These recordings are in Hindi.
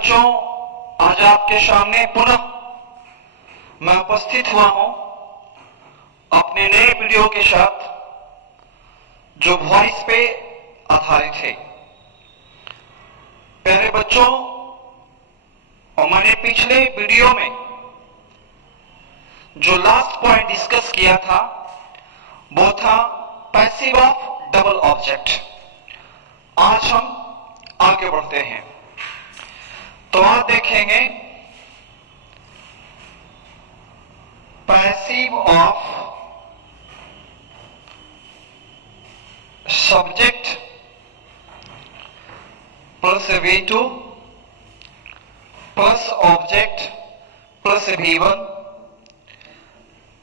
बच्चों, आज आपके सामने पुनः मैं उपस्थित हुआ हूं अपने नए वीडियो के साथ, जो वॉइस पे आधारित है। प्यारे बच्चों, मैंने पिछले वीडियो में जो लास्ट पॉइंट डिस्कस किया था वो था पैसिव ऑफ डबल ऑब्जेक्ट। आज हम आगे बढ़ते हैं तो आप देखेंगे passive of subject plus V2 plus object plus V1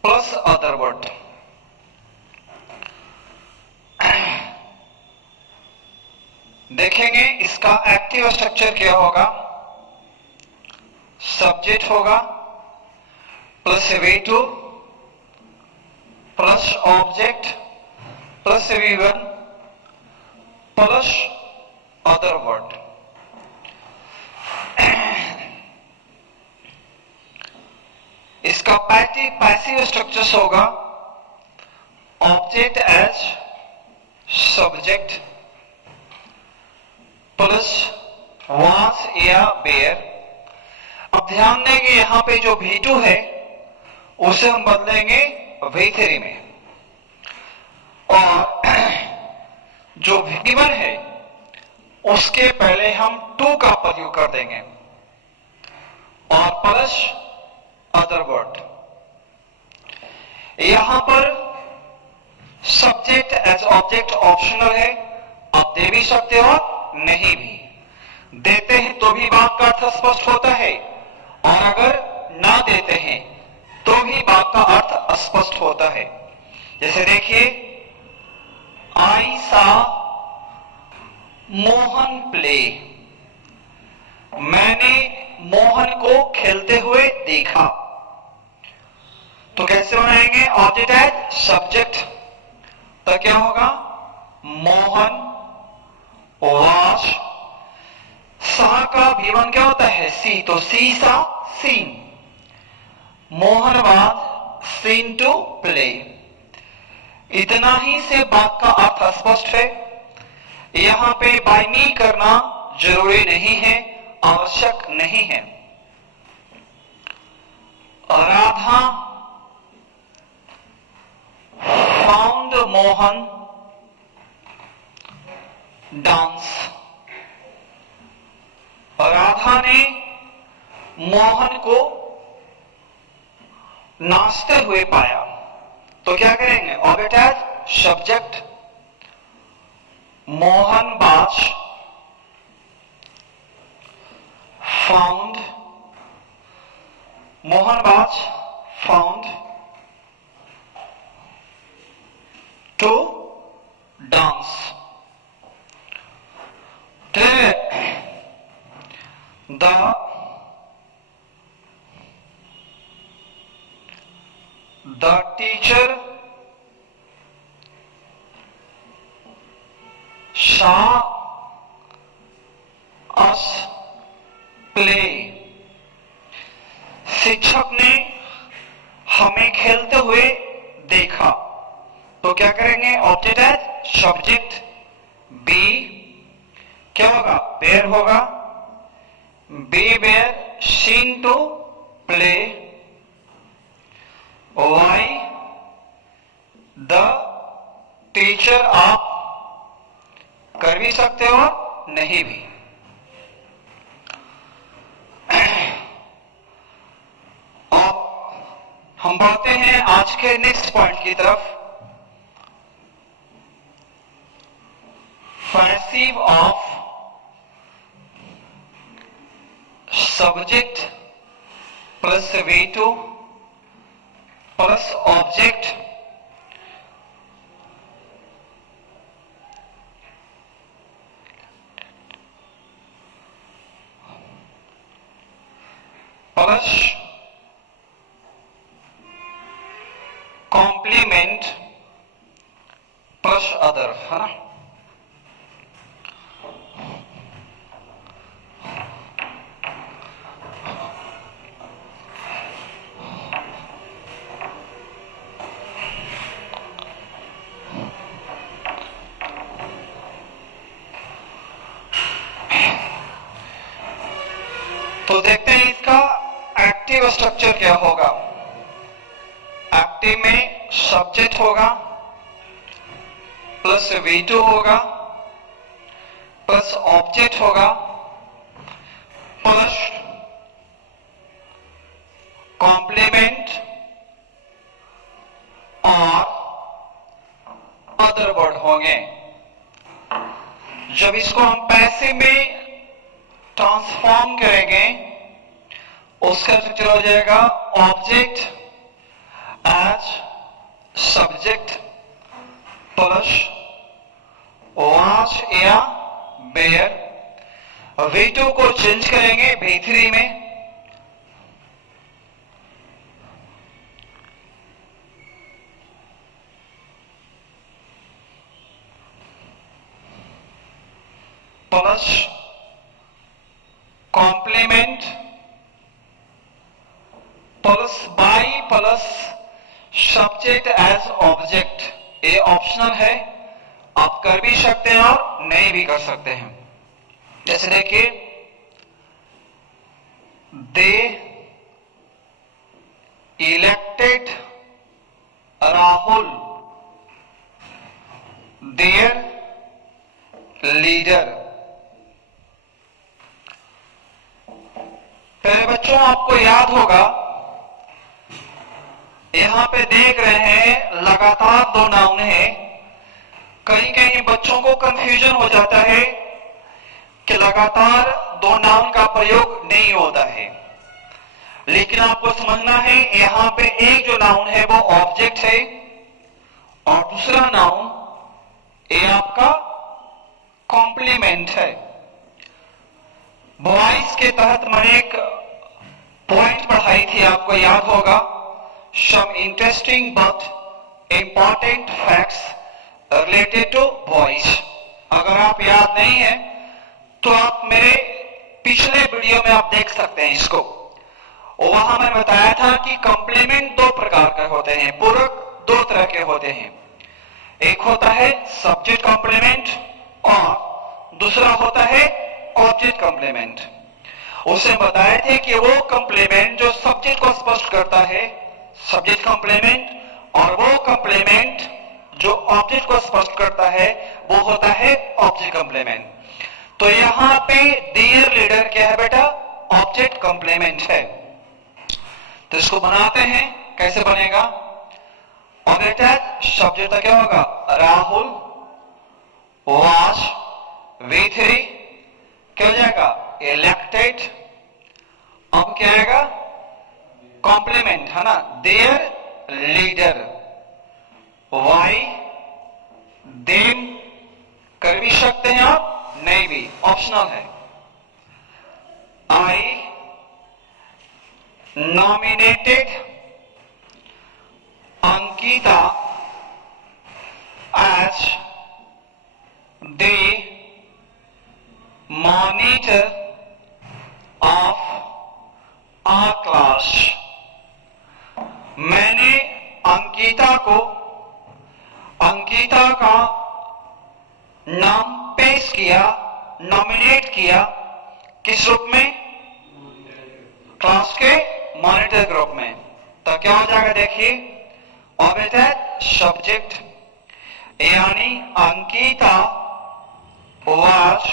plus other word. देखेंगे इसका एक्टिव स्ट्रक्चर क्या होगा। सब्जेक्ट होगा plus V2 plus object plus V1 plus other word. इसका पैसिव स्ट्रक्चर्स होगा ऑब्जेक्ट एज सब्जेक्ट प्लस वास या बेयर। अब ध्यान दें कि यहां पे जो V2 है उसे हम बदलेंगे V3 में, और जो V1 है उसके पहले हम 2 का प्रयोग कर देंगे और प्लस अदर वर्ड। यहां पर सब्जेक्ट एज ऑब्जेक्ट ऑप्शनल है, आप दे भी सकते हो नहीं भी। देते हैं तो भी वाक्य का अर्थ स्पष्ट होता है, और अगर ना देते हैं तो भी वाक्य का अर्थ स्पष्ट होता है। जैसे देखिए, आई सा मोहन प्ले, मैंने मोहन को खेलते हुए देखा। तो कैसे बनाएंगे ऑब्जेक्ट एज सब्जेक्ट, तो क्या होगा मोहन वाश। सा का V1 क्या होता है सी, तो see saw seen. Mohan was seen to play. इतना ही से बात का अर्थ स्पष्ट है। यहां पे बाय मी करना जरूरी नहीं है, आवश्यक नहीं है। Radha found Mohan dance. राधा ने मोहन को नाचते हुए पाया। तो क्या करेंगे object as subject, Mohan was found, Mohan was found to dance. The teacher saw us play। शिक्षक ने हमें खेलते हुए देखा। तो क्या करेंगे ऑब्जेक्ट एज सब्जेक्ट, बी क्या होगा बेयर होगा, be bare seen to play, by the teacher. आप कर भी सकते हो नहीं भी। अब हम बढ़ते हैं आज के नेक्स्ट पॉइंट की तरफ। Passive of subject plus V2 plus object plus complement plus other, है ना। तो देखते हैं इसका एक्टिव स्ट्रक्चर क्या होगा। एक्टिव में सब्जेक्ट होगा प्लस V2 होगा प्लस ऑब्जेक्ट होगा प्लस कॉम्प्लीमेंट और अदर वर्ड होंगे। जब इसको हम पैसिव में ट्रांसफॉर्म करेंगे उसका स्ट्रक्चर हो जाएगा object as subject plus was या बेयर। V2 को चेंज करेंगे V3 में, plus complement plus by plus subject as object. ये ऑप्शनल है, आप कर भी सकते हैं और नहीं भी कर सकते हैं। जैसे देखिए, दे इलेक्टेड राहुल देयर लीडर। पहले बच्चों आपको याद होगा, यहां पे देख रहे हैं लगातार दो नाउन है। कहीं कहीं बच्चों को कंफ्यूजन हो जाता है कि लगातार दो नाउन का प्रयोग नहीं होता है, लेकिन आपको समझना है यहां पे एक जो नाउन है वो ऑब्जेक्ट है और दूसरा नाउन ये आपका कॉम्प्लीमेंट है। वॉइस के तहत मैंने एक पॉइंट पढ़ाई थी, आपको याद होगा, some interesting but important facts related to voice. अगर आप याद नहीं है तो आप मेरे पिछले वीडियो में आप देख सकते हैं इसको। वहां मैंने बताया था कि कॉम्प्लीमेंट दो प्रकार के होते हैं, पूरक दो तरह के होते हैं। एक होता है सब्जेक्ट कॉम्प्लीमेंट और दूसरा होता है ऑब्जेक्ट कॉम्प्लीमेंट। उसे बताए थे कि वो कॉम्प्लीमेंट जो सब्जेक्ट को स्पष्ट करता है सब्जेक्ट कॉम्प्लीमेंट, और वो कॉम्प्लीमेंट जो ऑब्जेक्ट को स्पष्ट करता है वो होता है ऑब्जेक्ट कॉम्प्लीमेंट। तो यहां पे डियर लीडर क्या है बेटा, ऑब्जेक्ट कॉम्प्लीमेंट है। तो इसको बनाते हैं, कैसे बनेगा। ऑब्जेक्ट है, सब्जेक्ट क्या होगा, राहुल वाज V3 क्या हो जाएगा, इलेक्टेड। अब क्या आएगा, कॉम्प्लीमेंट है ना, देयर लीडर। वाई देम कर भी सकते हैं आप, नहीं भी, ऑप्शनल है। I nominated Ankita as the monitor of our class. मैंने अंकिता का नाम पेश किया, नॉमिनेट किया, किस रूप में, क्लास के मॉनिटर ग्रुप में। तो क्या हो जाएगा, देखिए ऑब्जेक्ट है सब्जेक्ट, यानी Ankita was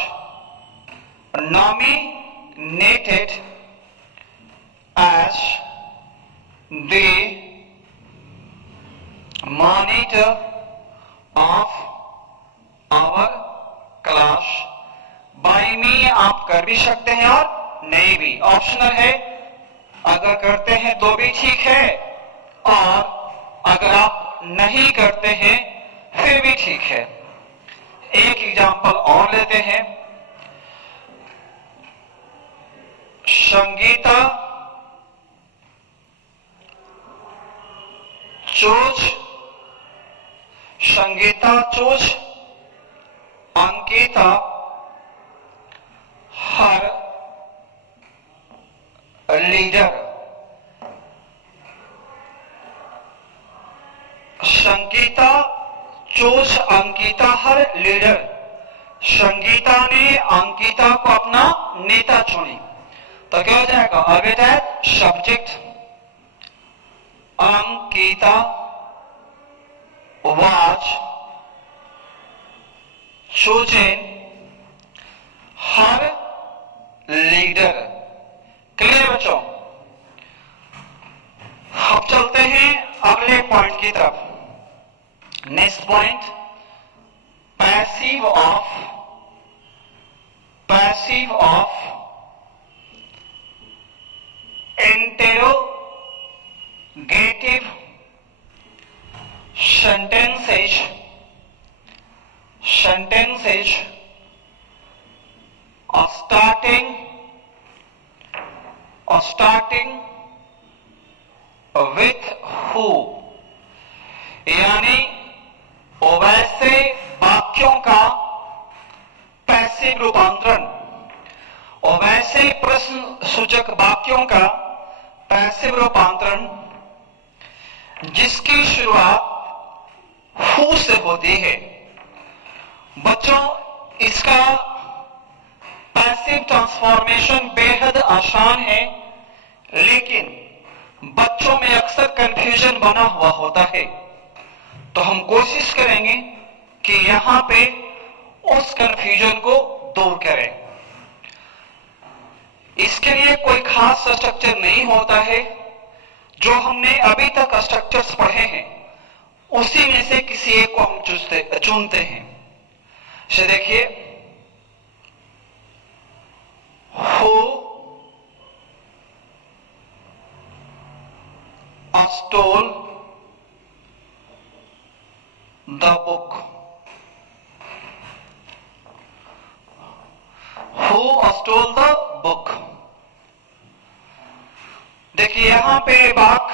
nominated as the monitor of our class। By me आप कर भी सकते हैं और नहीं भी, ऑप्शनल है। अगर करते हैं तो भी ठीक है और अगर आप नहीं करते हैं फिर भी ठीक है। एक एग्जांपल और लेते हैं। संगीता चूज अंकिता हर लीडर। संगीता चूज अंकिता हर लीडर। संगीता ने अंकिता को अपना नेता चुनी। तो क्या हो जाएगा? Orbit subject Ankita was chosen her leader। Clear बच्चों? अब चलते हैं अगले पॉइंट की तरफ। Next point, passive of interrogative sentences starting with who, यानी वैसे वाक्यों का पैसिव रूपांतरण, और वैसे प्रश्न सूचक वाक्यों का पैसिव रूपांतरण जिसकी शुरुआत हु से होती है। बच्चों, इसका पैसिव ट्रांसफॉर्मेशन बेहद आसान है, लेकिन बच्चों में अक्सर कंफ्यूजन बना हुआ होता है। तो हम कोशिश करेंगे कि यहां पे उस कंफ्यूजन को दूर करें। इसके लिए कोई खास स्ट्रक्चर नहीं होता है। जो हमने अभी तक स्ट्रक्चर्स पढ़े हैं उसी में से किसी एक को हम चुनते हैं। से देखिए, who stole the book, who stole the book। देखिए यहां पे वाक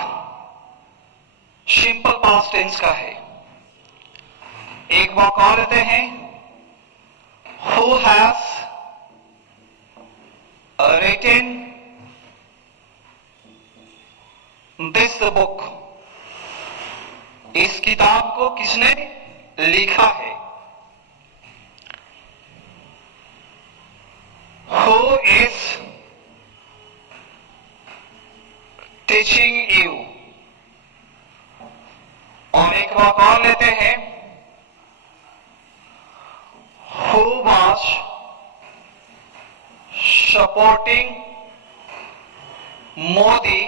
सिंपल पास्ट टेंस का है। एक वाक और लेते हैं, who has written this book, इस किताब को किसने लिखा है। who is teaching you, और एक वाक और लेते हैं, who was supporting Modi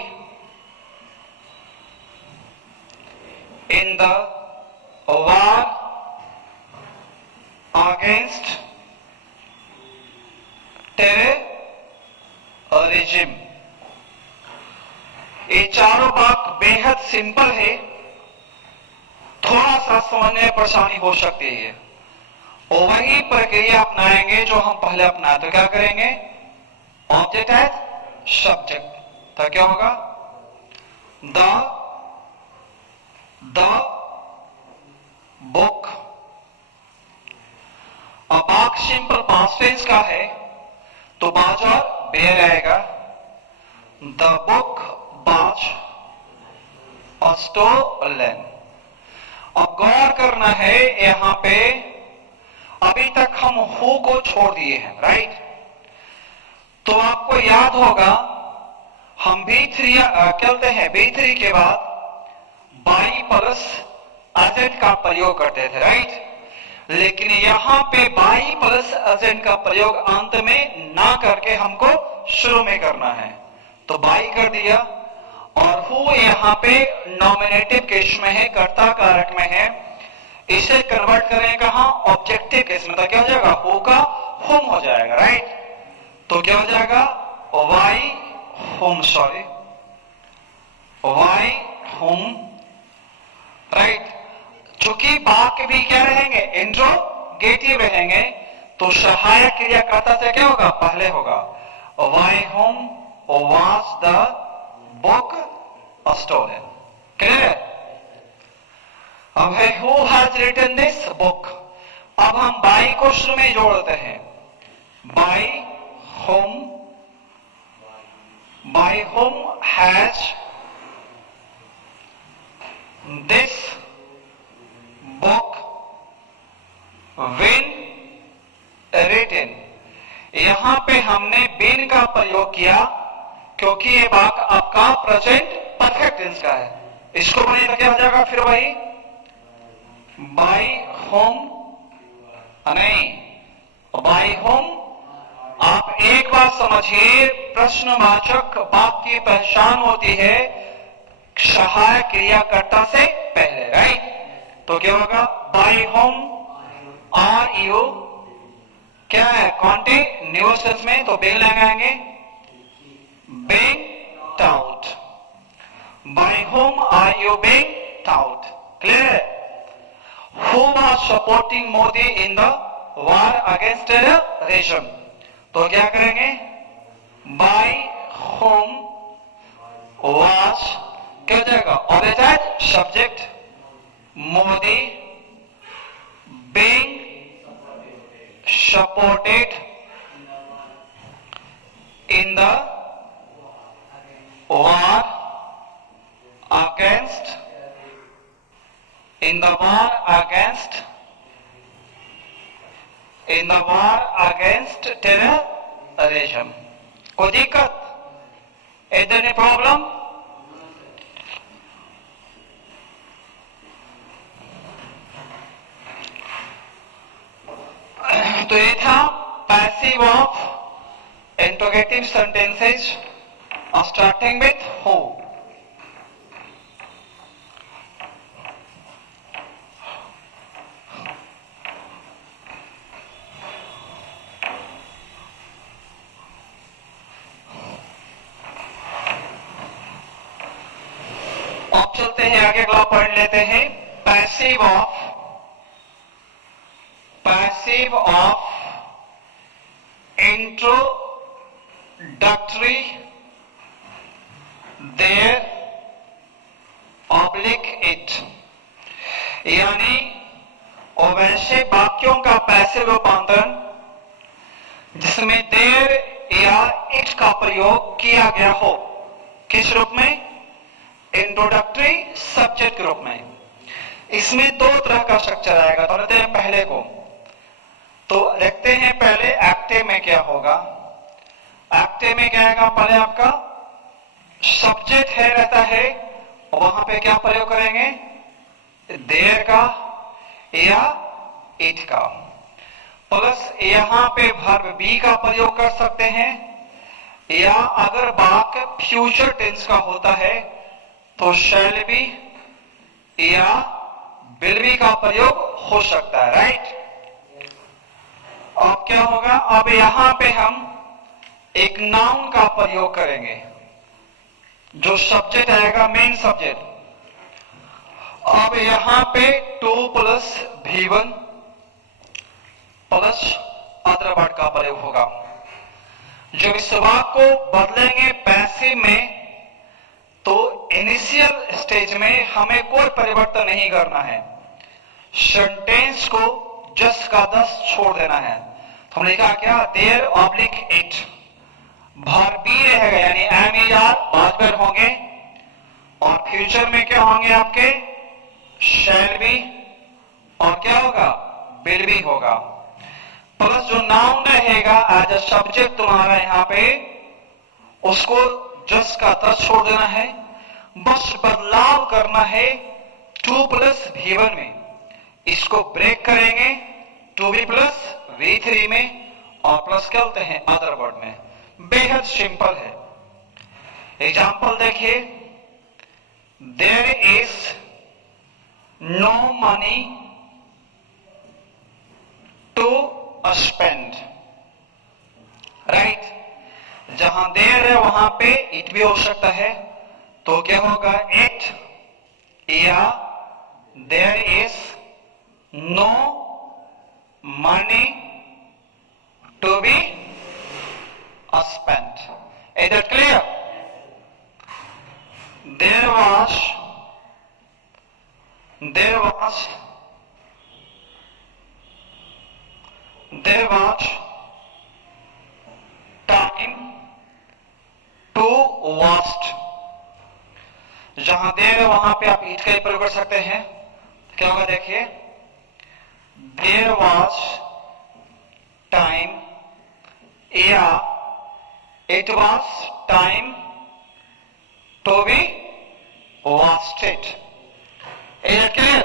in the war against terrorism। ये चारों वाक बेहद सिंपल है, थोड़ा सा समझने में परेशानी हो सकती है, और वही प्रक्रिया अपनाएंगे जो हम पहले अपनाए। तो क्या करेंगे? ऑब्जेक्ट एज सब्जेक्ट, तो क्या होगा? The book. अब वाक सिंपल पास्ट टेंस का है तो बाज और बेर आएगा। द बुक बाज स्टोलन। अब गौर करना है यहां पे, अभी तक हम हु को छोड़ दिए हैं, राइट? तो आपको याद होगा हम B3 कहते हैं, B3 के बाद बाई प्लस एजेंट का प्रयोग करते थे, राइट? लेकिन यहां पे बाई प्लस एजेंट का प्रयोग अंत में ना करके हमको शुरू में करना है। तो बाई कर दिया, और हु यहां पे नॉमिनेटिव केस में है, कर्ता कारक में है। इसे कन्वर्ट करें कहां? ऑब्जेक्टिव केस में। तो क्या हो जाएगा? हु का हुम हो जाएगा, राइट? तो क्या हो जाएगा? वाई हुम, सॉरी, वाई हुम, राइट? चूंकि वाक भी क्या रहेंगे? इंट्रोगेटिव रहेंगे, तो सहायक क्रिया कर्ता से क्या होगा? पहले होगा। By whom was the book stolen. Clear? अब है who has written this book. अब हम बाई को शुरू में जोड़ते हैं। बाई whom has this book been written। यहां पे हमने been का प्रयोग किया क्योंकि ये भाग आपका प्रेजेंट परफेक्ट टेंस का है। इसको बने तो क्या हो जाएगा फिर वही बाय होम, नहीं बाय होम। आप एक बात समझिए, प्रश्नवाचक वाक्य की पहचान होती है सहायक क्रियाकर्ता से पहले, राइट। तो क्या होगा बाय होम आर यू, क्या है कॉन्टिन्यूअस टेंस में तो बेंग लगाएंगे bang out. By whom are you bang out, clear है। Who was supporting Modi in the war against terrorism? तो क्या करेंगे by whom was क्या हो जाएगा object subject Modi being supported in the war against in the war against terrorism। कोई दिक्कत, इधर नहीं प्रॉब्लम। तो ये था passive of interrogative sentences starting with who. अब चलते हैं आगे, अगला पढ़ लेते हैं passive of introductory there oblique it, यानी वैसे वाक्यों का पैसिव रूपांतरण जिसमें देयर या इट का प्रयोग किया गया हो, किस रूप में इंट्रोडक्टरी सब्जेक्ट के रूप में। इसमें दो तरह का स्ट्रक्चर आएगा, तो लेते हैं पहले को। तो देखते हैं पहले एक्टिव में क्या होगा। एक्टिव में क्या आएगा, पहले आपका सब्जेक्ट है रहता है, वहां पे क्या प्रयोग करेंगे देयर का या इट का, प्लस यहां पे वर्ब बी का प्रयोग कर सकते हैं, या अगर वाक्य फ्यूचर टेंस का होता है तो शैल बी या विल बी का प्रयोग हो सकता है, राइट। अब क्या होगा, अब यहां पे हम एक नाउन का प्रयोग करेंगे, जो सब्जेक्ट आएगा मेन सब्जेक्ट। अब यहां पे two plus V1 plus other word का प्रयोग होगा। जब इस वाक्य को बदलेंगे पैसिव में, तो इनिशियल स्टेज में हमें कोई परिवर्तन नहीं करना है, सेंटेंस को जस्ट का दस छोड़ देना है। तो हमने कहा क्या there oblique it, verb be रहेगा यानी एम ई आर बाजबर होंगे, और फ्यूचर में क्या होंगे आपके शैल बी, और क्या होगा विल बी होगा, प्लस जो नाउन रहेगा एज अ सब्जेक्ट तुम्हारा यहाँ पे, उसको जस्ट का दस छोड़ देना है, बस बदलाव करना है टू प्लस V1 में, इसको ब्रेक करेंगे टू बी प्लस V3 में, और प्लस क्या होते हैं अदर वर्ड में। बेहद सिंपल है। एग्जाम्पल देखिए, there is no money to spend, right. जहां देयर है वहां पे इट भी हो सकता है, तो क्या होगा इट या there is no money to be spent। Is that clear? There was time to waste। जहां देर है वहां पे आप इट का प्रयोग कर सकते हैं। क्या होगा देखिए, देयर वॉज टाइम या it was time to be wasted. Is it clear?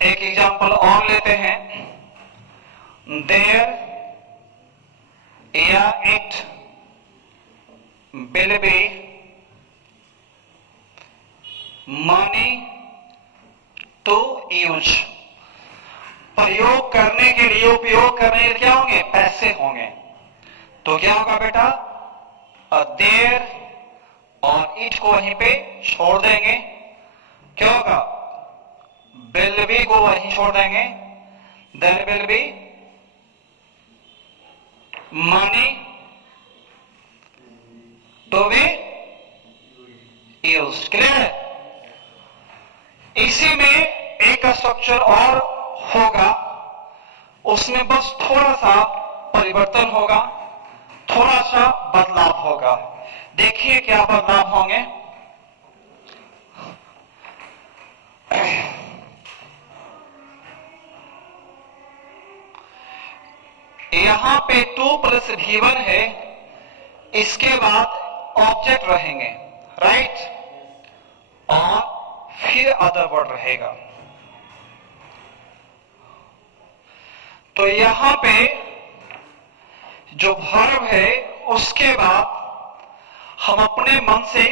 एक एग्जांपल और लेते हैं. There या it will be money to use. प्रयोग करने के लिए, उपयोग करने के लिए क्या होंगे? पैसे होंगे. तो क्या होगा बेटा? देर और इट को वहीं पे छोड़ देंगे. क्या होगा? विल बी को वहीं छोड़ देंगे. There will be money to be used. Clear? इसी में एक स्ट्रक्चर और होगा, उसमें बस थोड़ा सा परिवर्तन होगा, थोड़ा सा बदलाव होगा. देखिए क्या बदलाव होंगे. यहां पे 2 + V1 है, इसके बाद ऑब्जेक्ट रहेंगे, राइट, और फिर अदर वर्ड रहेगा. तो यहां पे जो वर्ब है उसके बाद हम अपने मन से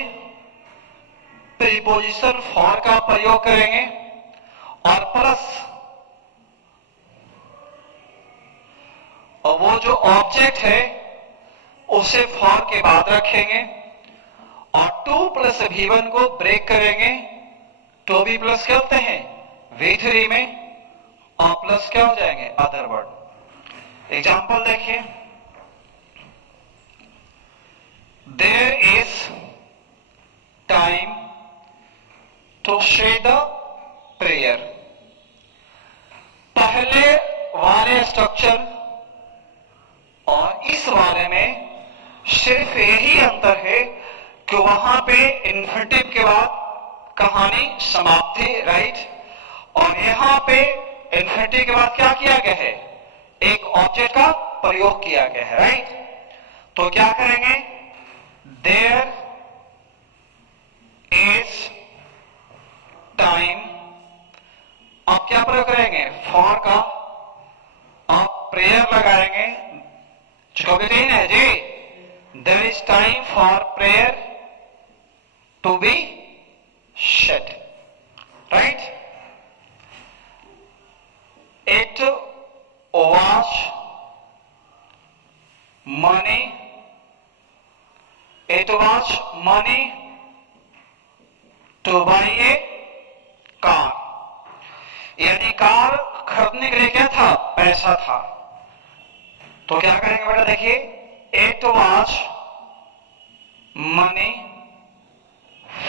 प्रीपोजिशन फॉर का प्रयोग करेंगे और प्लस और वो जो ऑब्जेक्ट है उसे फॉर के बाद रखेंगे और 2 + V1 को ब्रेक करेंगे. तो भी प्लस करते हैं V3 में और प्लस क्या हो जाएंगे? Other word. एग्जाम्पल देखिए. देयर इज टाइम टू से द प्रेयर. पहले वाले स्ट्रक्चर और इस वाले में सिर्फ यही अंतर है कि वहां पे इन्फिनिटिव के बाद कहानी समाप्त थी, राइट, और यहां पे इन्फिनिटिव के बाद क्या किया गया है? एक ऑब्जेक्ट का प्रयोग किया गया है, राइट. तो क्या करेंगे? There is time. अब क्या प्रयोग करेंगे? फॉर का. आप प्रेयर लगाएंगे, कभी नहीं है जी. There is time for prayer to be shed, right? It was money. It was money to buy a car. यानी कार खरीदने के लिए क्या था? पैसा था. तो क्या करेंगे बेटा? देखिए, it was money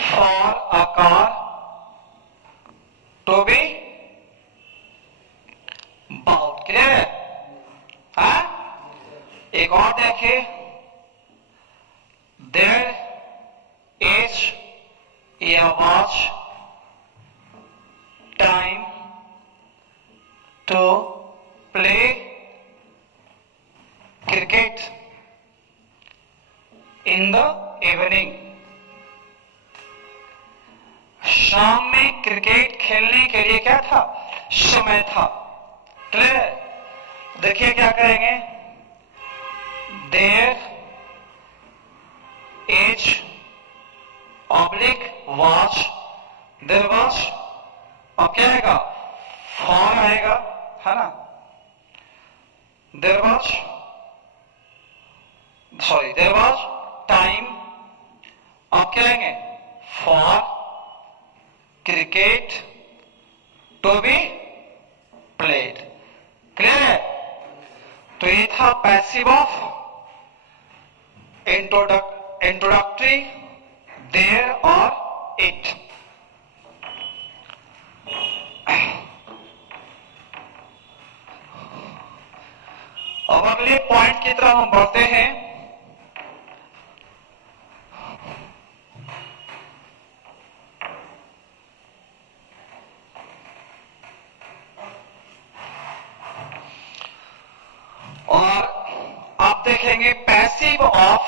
for a car to be bought. Clear है? हाँ? एक और देखिए. There is a watch time to play cricket in the evening. शाम में क्रिकेट खेलने के लिए क्या था? समय था. क्लियर? देखिए क्या करेंगे. There is oblique was. There was. अब क्या आएगा? फॉर आएगा, है ना. There was, sorry, there was time. अब क्या आएंगे? For cricket to be played. Clear है? तो ये था पैसिव ऑफ इंट्रोडक्टरी, देयर और इट. अब अगले पॉइंट की तरफ हम बढ़ते हैं. देखेंगे passive of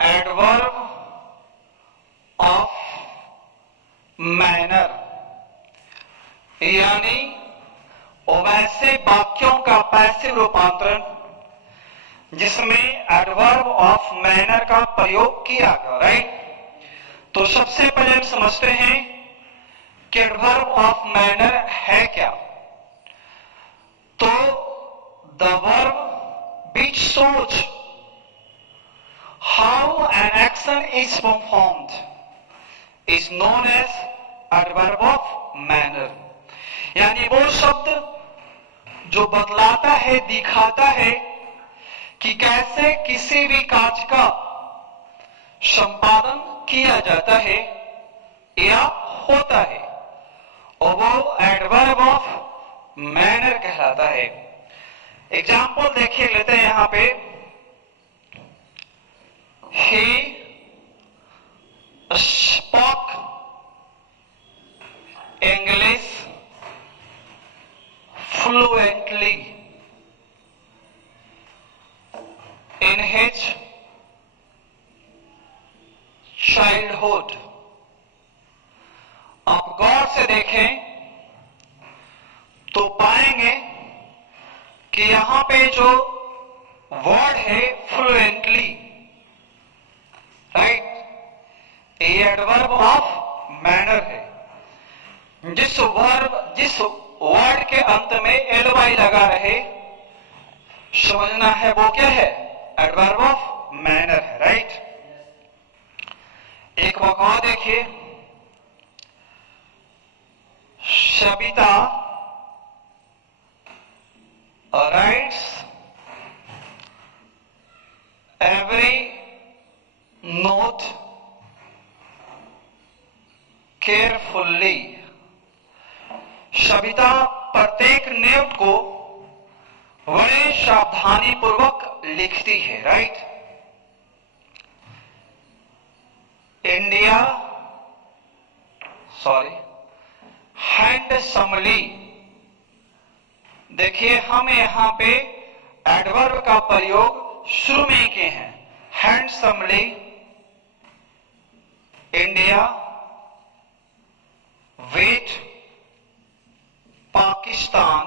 adverb of manner, यानी वैसे वाक्यों का पैसिव रूपांतरण जिसमें एडवर्ब ऑफ मैनर का प्रयोग किया गया, राइट। तो सबसे पहले हम समझते हैं कि एडवर्ब ऑफ मैनर है क्या। तो the verb which shows how an action is performed is known as adverb of manner, यानी वो शब्द जो बतलाता है, दिखाता है कि कैसे किसी भी कार्य का संपादन किया जाता है या होता है, और वो एडवर्ब ऑफ मैनर कहलाता है। एग्जाम्पल देखिए लेते हैं यहां पे, he spoke English fluently in his childhood. आप गौर से देखें तो पाएंगे कि यहां पे जो वर्ड है फ्लुएंटली, राइट, ये एडवर्ब ऑफ मैनर है। जिस वर्ड के अंत में एलवाई लगा रहे, समझना है वो क्या है, एडवर्ब ऑफ मैनर है, राइट। एक वाक्य देखिए, Sabita rights every note carefully. Sabita प्रत्येक नोट को बड़े सावधानी पूर्वक लिखती है, राइट। इंडिया हैंडसमली, देखिए हम यहां पे एडवर्ब का प्रयोग शुरू में किए हैं। Handsomely India with Pakistan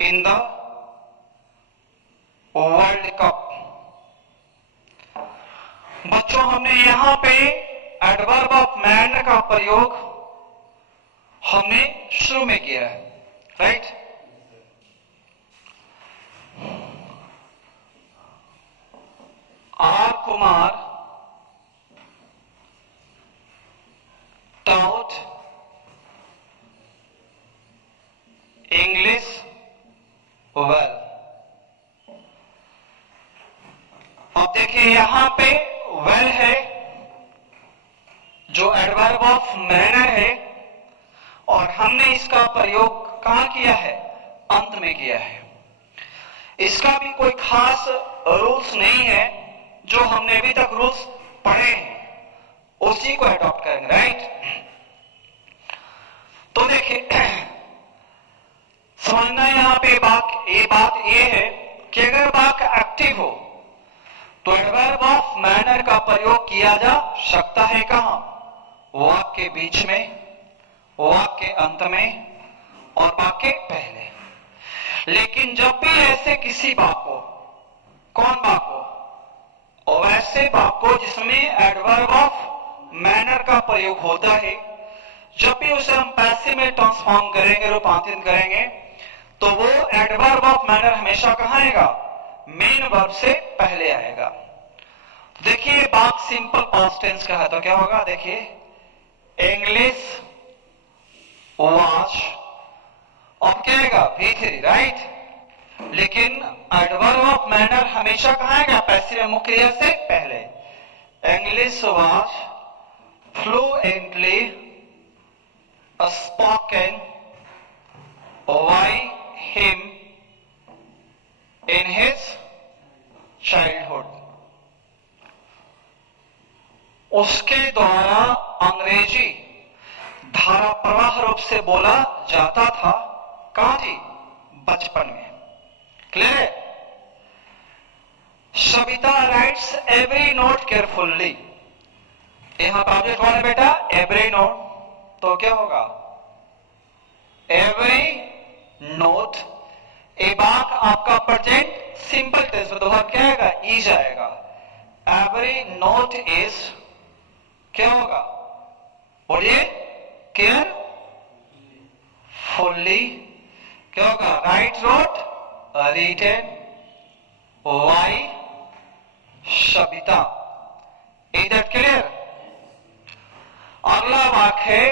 in the world cup. बच्चों, हमने यहां पे एडवर्ब ऑफ मैनर का प्रयोग हमने शुरू में किया है, right. R Kumar taught English well. अब देखिए यहां पे वेल है जो एडवर्ब ऑफ मैनर है, और हमने इसका प्रयोग कहां किया है, अंत में किया है। इसका भी कोई खास रूल्स नहीं है, जो हमने अभी तक रूल्स पढ़े हैं उसी को अडॉप्ट करेंगे, राइट। तो देखिए समझना यहां पे बात ये है कि अगर वाक्य एक्टिव हो तो एडवर्ब ऑफ मैनर का प्रयोग किया जा सकता है कहां, वाक्य के बीच में, वाक्य के अंत में और वाक्य पहले। लेकिन जब भी ऐसे किसी वाक्य को, कौन वाक्य को, और वैसे वाक्य को जिसमें एडवर्ब ऑफ मैनर का प्रयोग होता है, जब भी उसे हम पैसिव में ट्रांसफॉर्म करेंगे, रूपांतरित करेंगे, तो वो एडवर्ब ऑफ मैनर हमेशा कहां आएगा, मेन वर्ब से पहले आएगा। देखिए बात सिंपल पास्ट टेंस का है, तो क्या होगा, देखिए इंग्लिश वॉच, अब क्या आएगा, V3, राइट। लेकिन एडवर्ब ऑफ मैनर हमेशा कहां आएगा, पैसिव मुख्य क्रिया से पहले। English watch fluently spoken by him in his childhood, उसके द्वारा अंग्रेजी धारा प्रवाह रूप क्लियर है? Savita rights every note carefully. यहां पर ऑब्जेक्ट कौन है बेटा? Every note. तो क्या होगा? Every note. ए बाक आपका प्रेजेंट सिंपल टेंस में, तो क्या आएगा? इज आएगा। एवरी नोट इज क्या होगा? बोलिए, केयर फुल्ली। क्या होगा? Write wrote written by Savita. Is that clear? अगला वाक्य है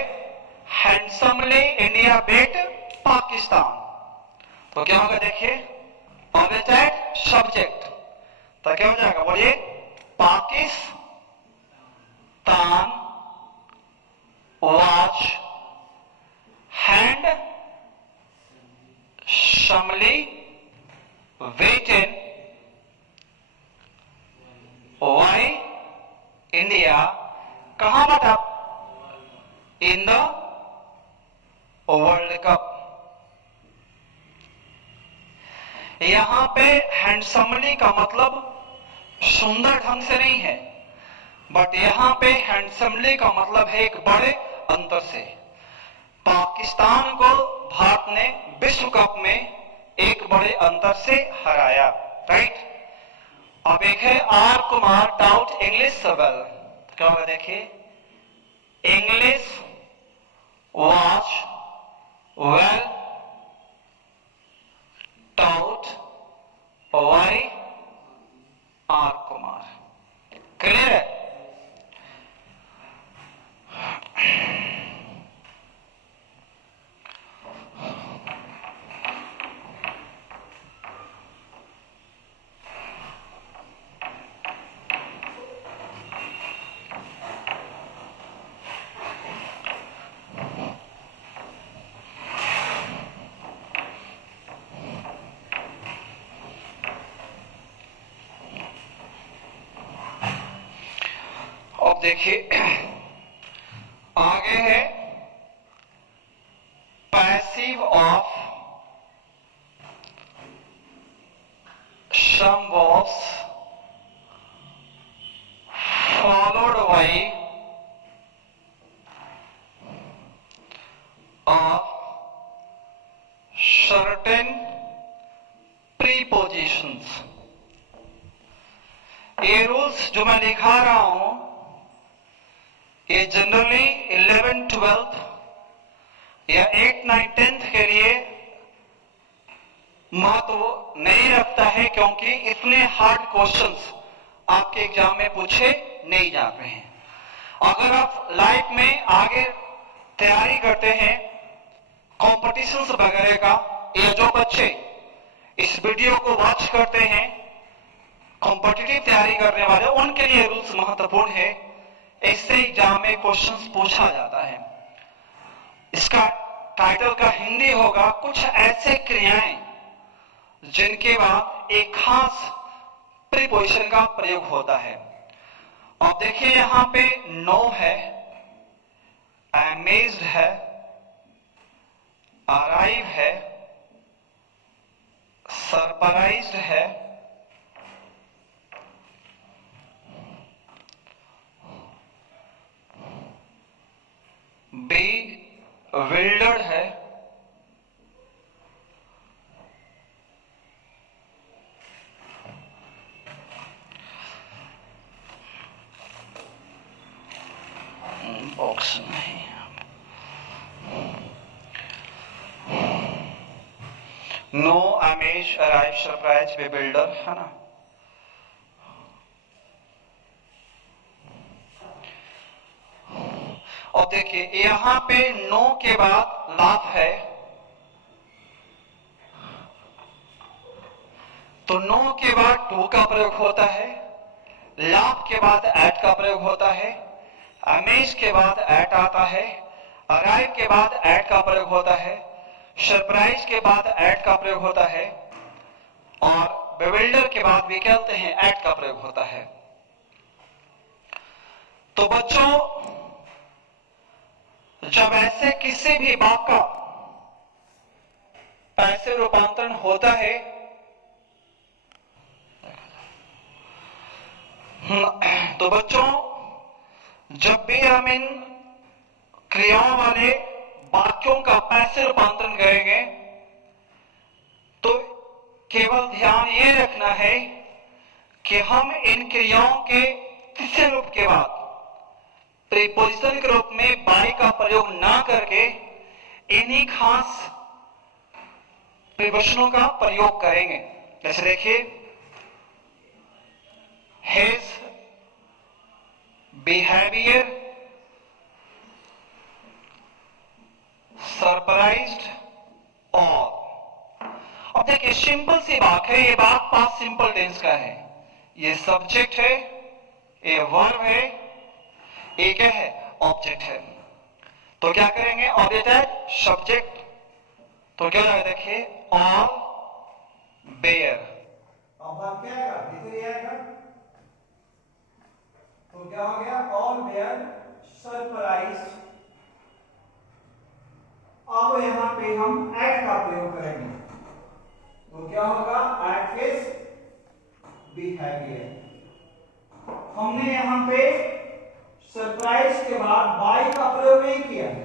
हैंडसमली इंडिया बीट पाकिस्तान। तो क्या होगा? देखिए, ऑब्जेक्ट सब्जेक्ट, तो क्या हो जाएगा? बोलिए, Pakistan was handsomely beaten by India। कहां बता? In the world cup. यहां पे हैंडसमली का मतलब सुंदर ढंग से नहीं है, बट यहां पे हैंडसमली का मतलब है एक बड़े अंतर से। पाकिस्तान को भारत ने विश्व कप में एक बड़े अंतर से हराया, राइट। अब एक है R Kumar taught English well. क्या होगा? देखिए, English was well taught by R Kumar. Clear है? अब देखिए आगे है passive of some verbs followed by certain prepositions. ये रूल्स जो मैं दिखा रहा हूं, ये जनरली 11, 12 या 8, 9, 10 के लिए महत्व नहीं रखता है, क्योंकि इतने हार्ड क्वेश्चंस आपके एग्जाम में पूछे नहीं जाते हैं। अगर आप लाइफ में आगे तैयारी करते हैं कॉम्पिटिशन्स वगैरह का, या जो बच्चे इस वीडियो को वॉच करते हैं कॉम्पिटिटिव तैयारी करने वाले, उनके लिए रूल्स महत्वपूर्ण है। इससे एग्जाम में क्वेश्चंस पूछा जाता है। इसका टाइटल का हिंदी होगा कुछ ऐसे क्रियाएं जिनके बाद एक खास प्रीपोजिशन का प्रयोग होता है। अब देखिए यहां पे नो है, अमेज्ड है, अराइव है, सरप्राइज्ड है, bewildered है, बॉक्स नहीं, no, amaze, arrive, surprise, bewildered है ना। और देखिए यहां पे नो के बाद लाभ है, तो नो के बाद टू का प्रयोग होता है, लाभ के बाद एट का प्रयोग होता है, अमेज के बाद एट आता है, अराइव के बाद एट का प्रयोग होता है, सरप्राइज के बाद एट का प्रयोग होता है, और bewilder के बाद भी कहते हैं एट का प्रयोग होता है। तो बच्चों जब ऐसे किसी भी वाक्य का पैसिव रूपांतरण होता है तो बच्चों, जब भी हम इन क्रियाओं वाले वाक्यों का पैसिव रूपांतरण करेंगे तो केवल ध्यान ये रखना है कि हम इन क्रियाओं के तीसरे रूप के बाद प्रीपोजिशन के रूप में बाई का प्रयोग ना करके इन्हीं खास प्रीपोजिशनों का प्रयोग करेंगे। जैसे देखिए, his behavior सरप्राइज्ड और। अब देखिए, सिंपल सी बात है, ये बात पास्ट सिंपल टेंस का है। ये सब्जेक्ट है, ये वर्ब है, ये क्या है, ऑब्जेक्ट है। तो क्या करेंगे, ऑब्जेक्ट है सब्जेक्ट, तो क्या होगा, देखिए ऑल बेयर। अब बात क्या आएगा, भीतर आएगा, तो क्या हो गया, ऑल बेयर सरप्राइज्ड। अब यहां पे हम एट का प्रयोग करेंगे, तो क्या होगा, एट हिज बिहेवियर। हमने यहां पे सरप्राइज के बाद बाय का प्रयोग नहीं किया है,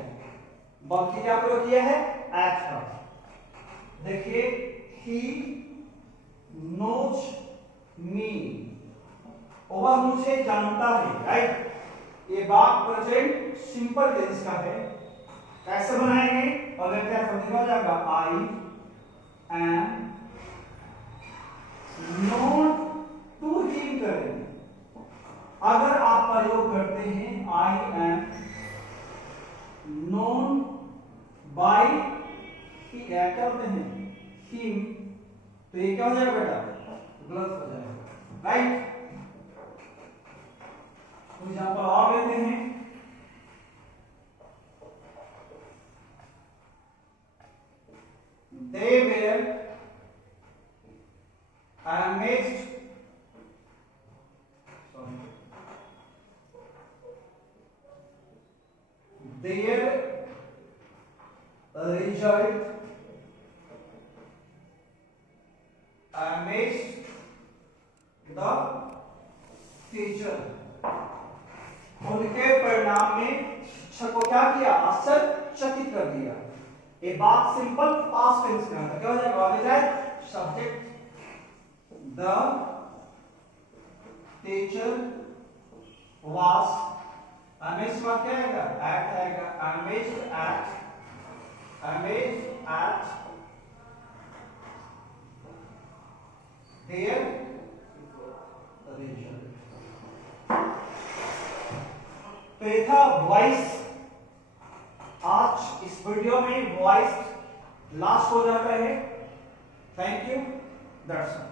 बल्कि क्या प्रयोग किया है, एट का। देखिए, ही नोज मी, वह मुझे जानता है, राइट। ये बात प्रेजेंट सिंपल टेंस का है। कैसे बनाएंगे, अगर क्या समझ हो जाएगा, I am known to him करेंगे। अगर आप प्रयोग करते हैं आई एम नोन बाय क्या करते हैं, हिम, तो ये क्या हो जाएगा बेटा, गलत हो जाएगा, राइट। तो यहां पर और लेते हैं, they were amazed, their result amazed the teacher। उनके परिणाम में शिक्षक को क्या किया, आश्चर्यचकित कर दिया। ये बात सिंपल पास्ट टेंस में आता, क्या हो जाएगा, आगे जाए subject, the teacher was amazed, क्या आएगा, एट आएगा, अमेज्ड एट देयर रिजल्ट। तो ये था वॉइस। आज इस वीडियो में वॉइस लास्ट हो जाता है। Thank you, that's all.